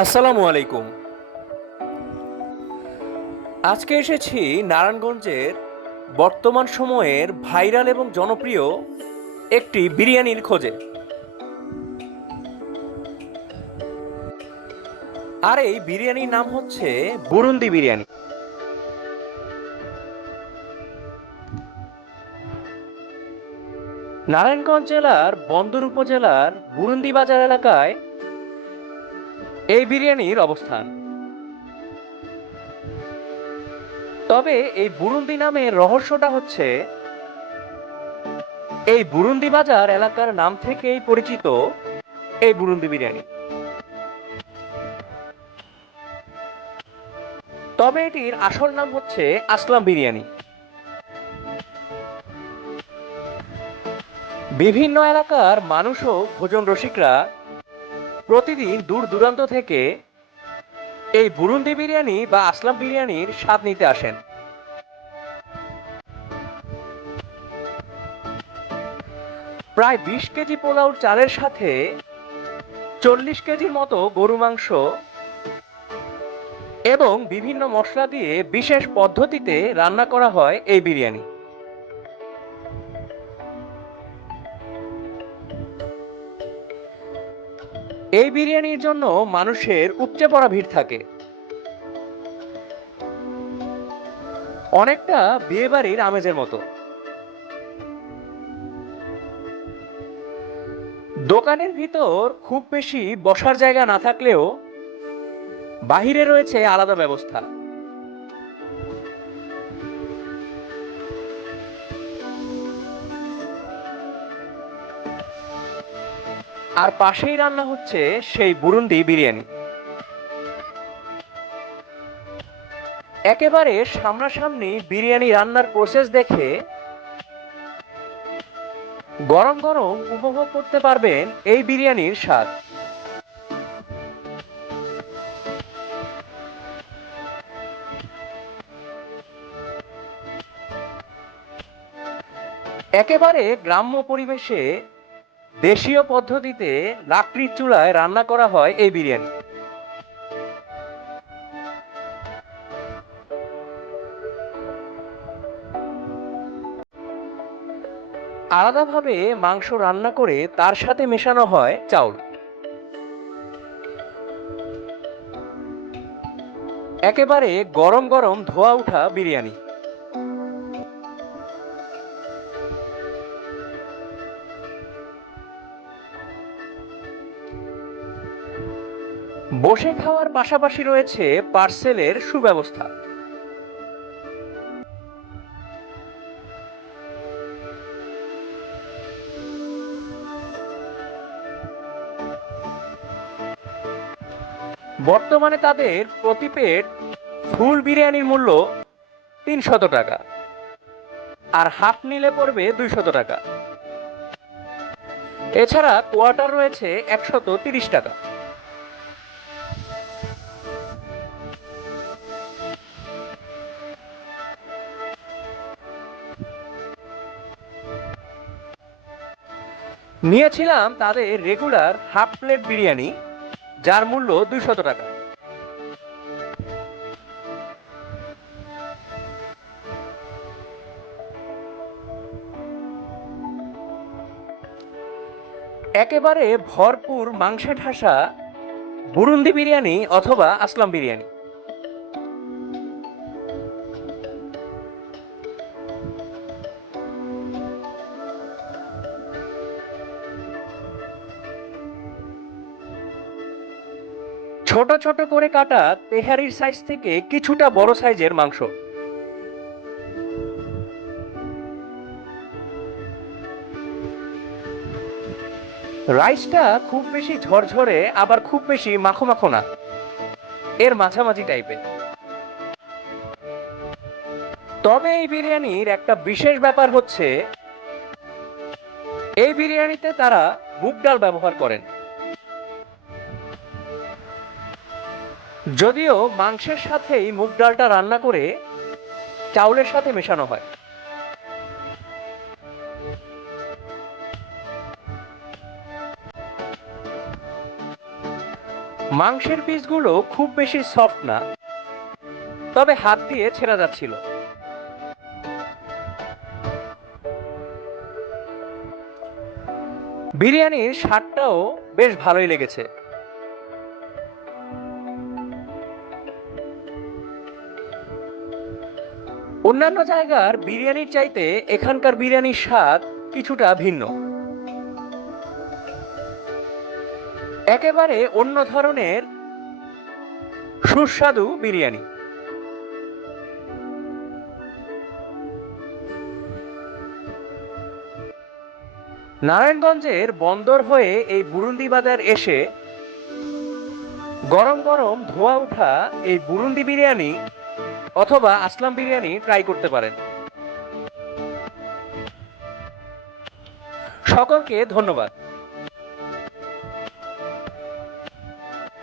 আসসালামু আলাইকুম। আজকে এসেছি নারায়ণগঞ্জের বর্তমান সময়ের ভাইরাল এবং জনপ্রিয় একটি বিরিয়ানির খোঁজে। আর এই বিরিয়ানির নাম হচ্ছে বুরুন্দি বিরিয়ানি। নারায়ণগঞ্জ জেলার বন্দর উপজেলার বুরুন্দি বাজার এলাকায় এই বিরিয়ানির অবস্থান। তবে এই বুরুন্দি নামের রহস্যটা হচ্ছে এই বুরুন্দি বাজার এলাকার নাম থেকেই পরিচিত এই বুরুন্দি বিরিয়ানি। তবে এটির আসল নাম হচ্ছে আসলাম বিরিয়ানি। বিভিন্ন এলাকার মানুষ ও ভোজন রসিকরা প্রতিদিন দূর দূরান্ত থেকে এই বুরুন্দি বিরিয়ানি বা আসলাম বিরিয়ানির স্বাদ নিতে আসেন। প্রায় 20 কেজি পোলাওর চালের সাথে 40 কেজির মতো গরু মাংস এবং বিভিন্ন মশলা দিয়ে বিশেষ পদ্ধতিতে রান্না করা হয় এই বিরিয়ানি। এই বিরিয়ানির জন্য মানুষের উপচে পড়া ভিড় থাকে, অনেকটা বিয়েবাড়ির আমেজের মতো। দোকানের ভিতর খুব বেশি বসার জায়গা না থাকলেও বাহিরে রয়েছে আলাদা ব্যবস্থা। আর পাশেই রান্না হচ্ছে সেই বুরুন্দি বিরিয়ানি। একেবারে সামনাসামনি বিরিয়ানি রান্নার প্রসেস দেখে গরম গরম উপভোগ করতে পারবেন এই বিরিয়ানির স্বাদ। একেবারে গ্রাম্য পরিবেশে দেশীয় পদ্ধতিতে লাকড়ির চুলায় রান্না করা হয় এই বিরিয়ানি। আলাদাভাবে মাংস রান্না করে তার সাথে মেশানো হয় চাউল। একেবারে গরম গরম ধোয়া ওঠা বিরিয়ানি। বসে খাওয়ার পাশাপাশি রয়েছে পার্সেলের সুব্যবস্থা। বর্তমানে তাদের প্রতি প্লেট ফুল বিরিয়ানির মূল্য 300 টাকা, আর হাফ নিলে পড়বে 200 টাকা। এছাড়া কোয়ার্টার রয়েছে 130 টাকা। নিয়েছিলাম তাদের রেগুলার হাফ প্লেট বিরিয়ানি, যার মূল্য 200 টাকা। একেবারে ভরপুর মাংসে ঠাসা বুরুন্দি বিরিয়ানি অথবা আসলাম বিরিয়ানি। ছোট ছোট করে কাটা তেহারির সাইজ থেকে কিছুটা বড় সাইজের মাংস। রাইসটা খুব বেশি ঝরঝরে আবার খুব বেশি মাখো মাখো না, এর মাঝামাঝি টাইপের। তবে এই বিরিয়ানির একটা বিশেষ ব্যাপার হচ্ছে এই বিরিয়ানিতে তারা মুগ ডাল ব্যবহার করেন। যদিও মাংসের সাথেই মুগ ডালটা রান্না করে চাউলের সাথে মেশানো হয়। মাংসের পিসগুলো খুব বেশি সফট না, তবে হাত দিয়ে ছেঁড়া যাচ্ছিল। বিরিয়ানির স্বাদটাও বেশ ভালোই লেগেছে। অন্যান্য জায়গার বিরিয়ানির চাইতে এখানকার বিরিয়ানির স্বাদ কিছুটা ভিন্ন, একেবারে অন্য ধরনের সুস্বাদু বিরিয়ানি। নারায়ণগঞ্জের বন্দর হয়ে এই বুরুন্দি বাজার এসে গরম গরম ধোয়া ওঠা এই বুরুন্দি বিরিয়ানি অথবা আসলাম বিরিয়ানি ট্রাই করতে পারেন। সকলকে ধন্যবাদ।